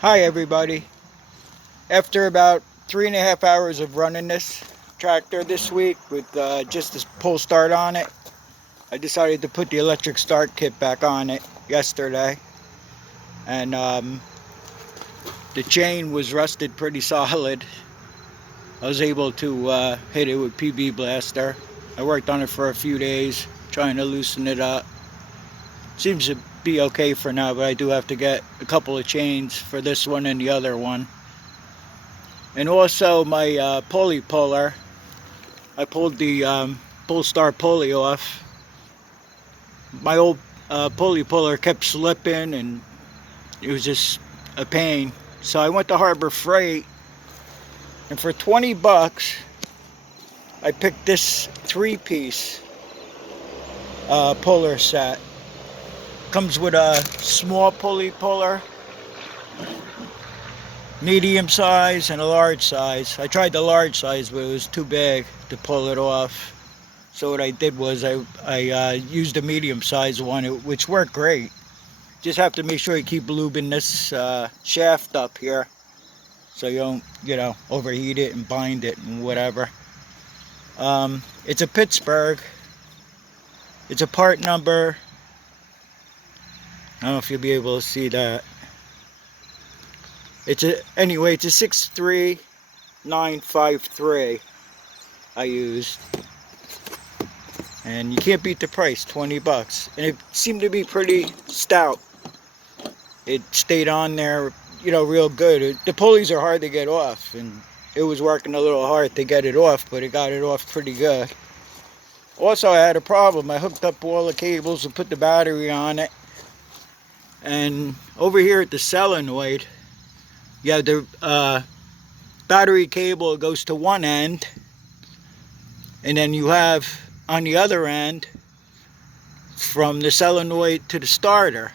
Hi everybody. After about 3.5 hours of running this tractor this week with just this pull start on it, I decided to put the electric start kit back on it yesterday. And the chain was rusted pretty solid. I was able to hit it with PB Blaster. I worked on it for a few days trying to loosen it up. Seems to be okay for now, but I do have to get a couple of chains for this one and the other one. And also my pulley puller, I pulled the pull start pulley off. My old pulley puller kept slipping and it was just a pain. So I went to Harbor Freight, and for 20 bucks I picked this 3-piece puller set. Comes with a small pulley puller, medium size, and a large size. I tried the large size, but it was too big to pull it off. So what I did was I used a medium size one, which worked great. Just have to make sure you keep lubing this shaft up here so you don't, overheat it and bind it and whatever. It's a Pittsburgh. It's a part number. I don't know if you'll be able to see that. Anyway, it's a 63953 I used. And you can't beat the price, 20 bucks. And it seemed to be pretty stout. It stayed on there, real good. The pulleys are hard to get off, and it was working a little hard to get it off, but it got it off pretty good. Also, I had a problem. I hooked up all the cables and put the battery on it. And over here at the solenoid, you have the battery cable. It goes to one end, and then you have on the other end from the solenoid to the starter.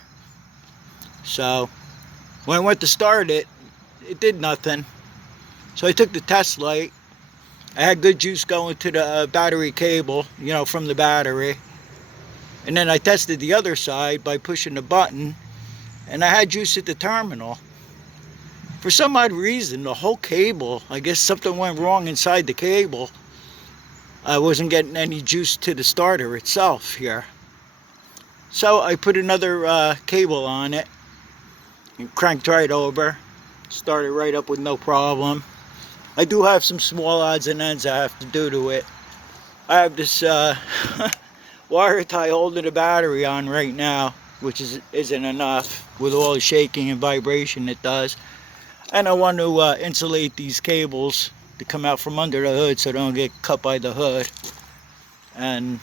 So when I went to start it, it did nothing. So I took the test light. I had good juice going to the battery cable, from the battery. And then I tested the other side by pushing the button, and I had juice at the terminal. For some odd reason, the whole cable, I guess something went wrong inside the cable. I wasn't getting any juice to the starter itself here. So I put another cable on it and cranked right over. Started right up with no problem. I do have some small odds and ends I have to do to it. I have this wire tie holding the battery on right now, which isn't enough with all the shaking and vibration it does. And I want to insulate these cables to come out from under the hood so they don't get cut by the hood. And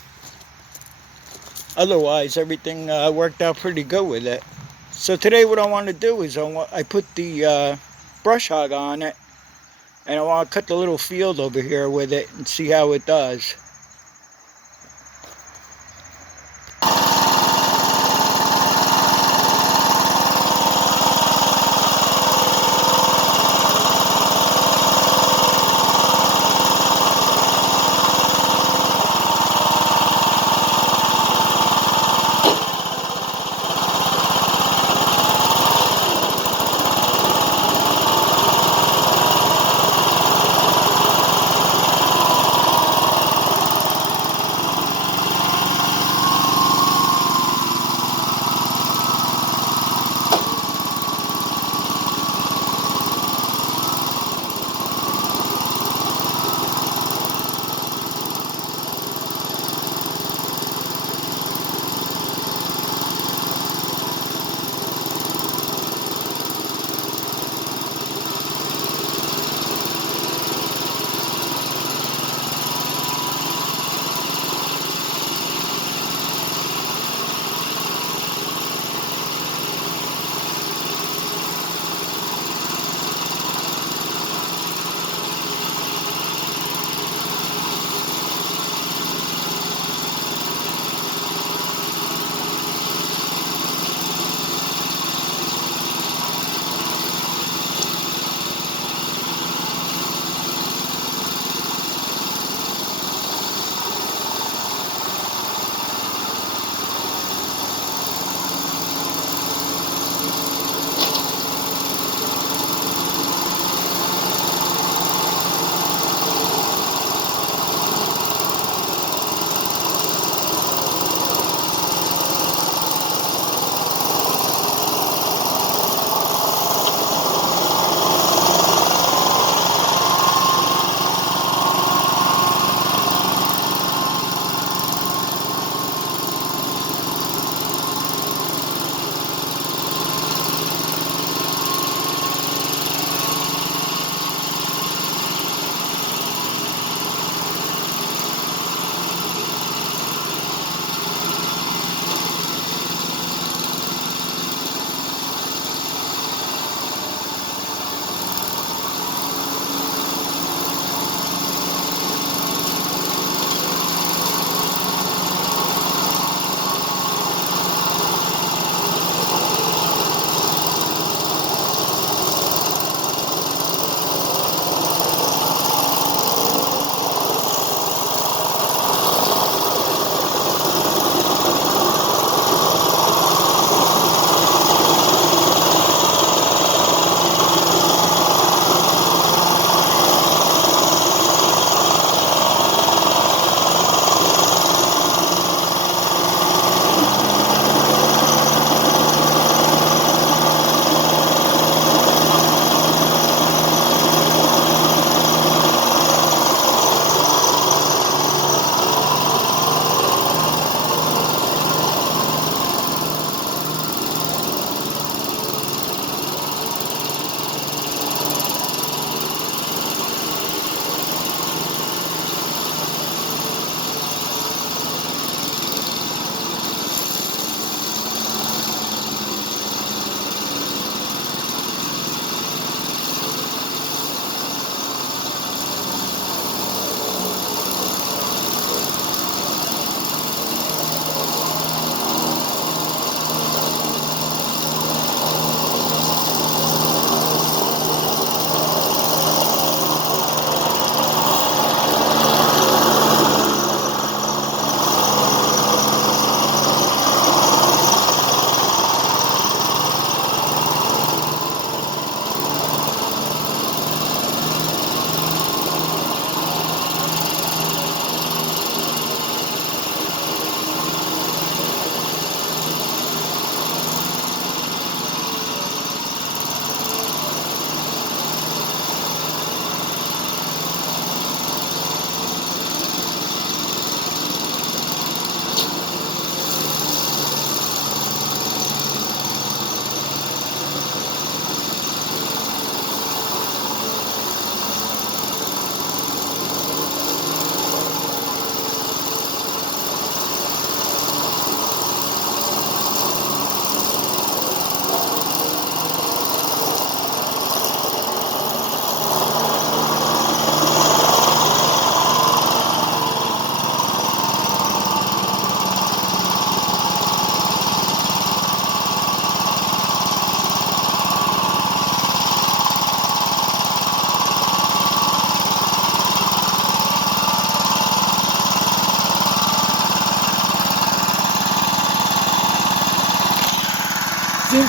otherwise, everything worked out pretty good with it. So today what I want to do is I put the brush hog on it, and I want to cut the little field over here with it and see how it does.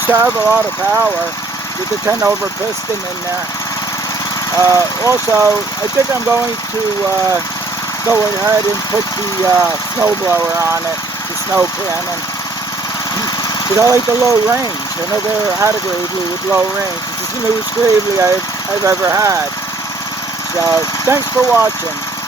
to have a lot of power with the 10 over piston in there. Also, I think I'm going to go ahead and put the snow blower on it, the snow cannon, because I like the low range. I never had a Gravely with low range. This is the newest Gravely I've ever had. So, thanks for watching.